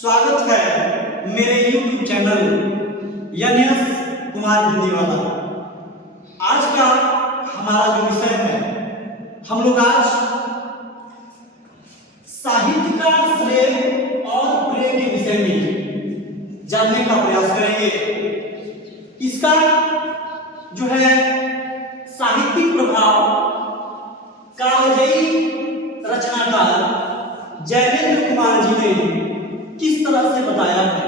स्वागत है मेरे YouTube चैनल यस कुमार हिंदीवाला। आज का हमारा जो विषय है, हम लोग आज साहित्य का श्रेय और प्रेय के विषय में जानने का प्रयास करेंगे। इसका जो है साहित्यिक प्रभाव कालजयी रचनाकार जयेंद्र कुमार जी ने किस तरह से बताया है।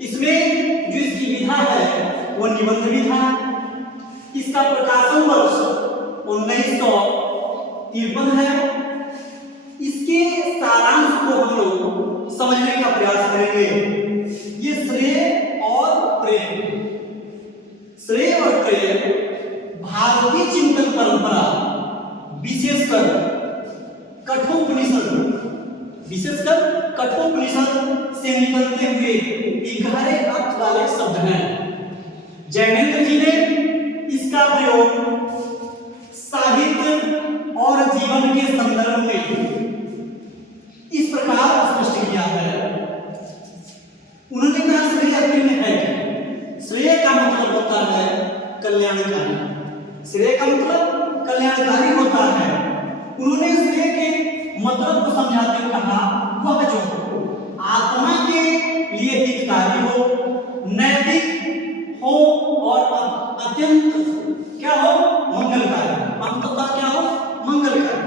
इसमें जो इसकी विधा है वो निबंध विधा। इसका प्रकाशन वर्ष 1953 है। इसके सारांश को हम लोग समझने का प्रयास करेंगे। ये श्रेय और प्रेय भारतीय चिंतन परंपरा, विशेषकर कठोपनिषद से निकलते हुए गहरे अर्थ वाले शब्द हैं। जयेंद्र जी ने इसका प्रयोग साहित्य और जीवन के संदर्भ में इस प्रकार स्पष्ट किया है। उन्होंने कहा श्रेय में है क्या? श्रेय का मतलब होता है कल्याणकारी। श्रेय का मतलब कल्याणकारी होता है। उन्होंने श्रेय के मतलब को समझाते हुए कहा वह जो आत्मा के लिए हितकारी हो, नैतिक हो और अत्यंत क्या हो, मंगलकारी। अंततः क्या हो, मंगलकारी।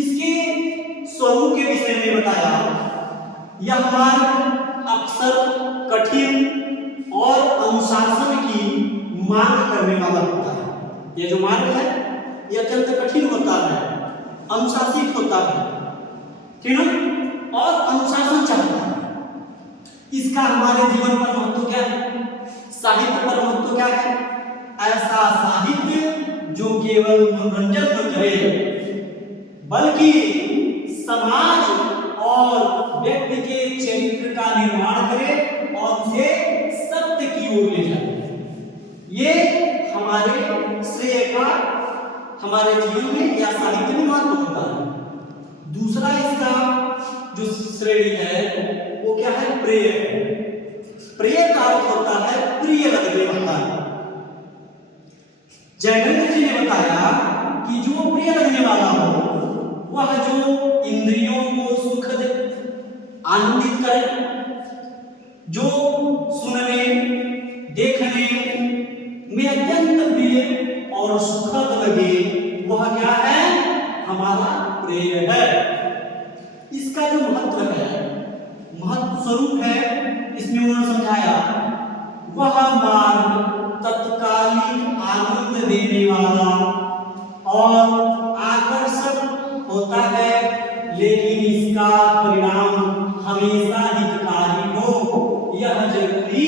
इसके स्वरूप के विषय में बताया। यह मार्ग अक्सर कठिन और अनुशासन की मांग करने वाला होता है। यह जो मार्ग है यह अत्यंत कठिन होता है, अनुशासित होता है, ठीक है, और अनुशासन चाहता है। इसका हमारे जीवन पर महत्व क्या है? साहित्य पर महत्व क्या है? ऐसा साहित्य जो केवल मनोरंजन न करे बल्कि समाज और व्यक्ति के चरित्र का निर्माण करे और उसे सत्य की ओर ले जाए। ये हमारे श्रेय का हमारे जीवन में या साहित्य में महत्व होता है। दूसरा इसका जो श्रेणी है वो क्या है? प्रेय है। प्रेय का अर्थ होता है प्रिय लगने वाला। जयेंद्र जी ने बताया कि जो प्रिय लगने वाला हो वह जो इंद्रियों को सुखद आनंदित करे, जो सुनने देखने में अत्यंत प्रिय और सुखद लगे, वह क्या है? हमारा प्रेय है। इसका जो महत्व है, महत्व स्वरूप है, इसमें उन्होंने समझाया वह मार्ग तत्कालिक आनंद देने वाला और आकर्षक होता है, लेकिन इसका परिणाम हमेशा हितकारी हो यह जरूरी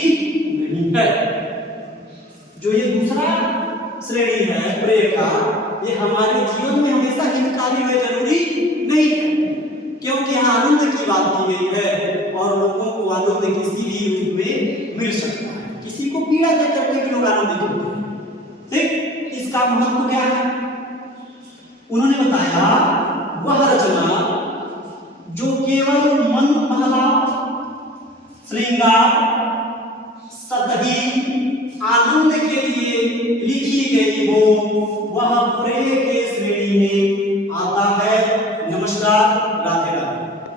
नहीं है। जो ये दूसरा श्रेणी है प्रेय का, ये हमारे जीवन में हमेशा हितकारी है जरूरी नहीं है, क्योंकि यहाँ आनंद की बात की गई है और लोगों को आनंद किसी भी रूप में मिल सकता है। किसी को पीड़ा दे करके भी लोग आनंदित होते हैं। ठीक, इसका महत्व क्या है? उन्होंने बताया वह रचना जो केवल मन महला श्रृंगार सतही आनंद के लिए लिखी गई हो वह प्रेय के श्रेणी में आता है। नमस्कार।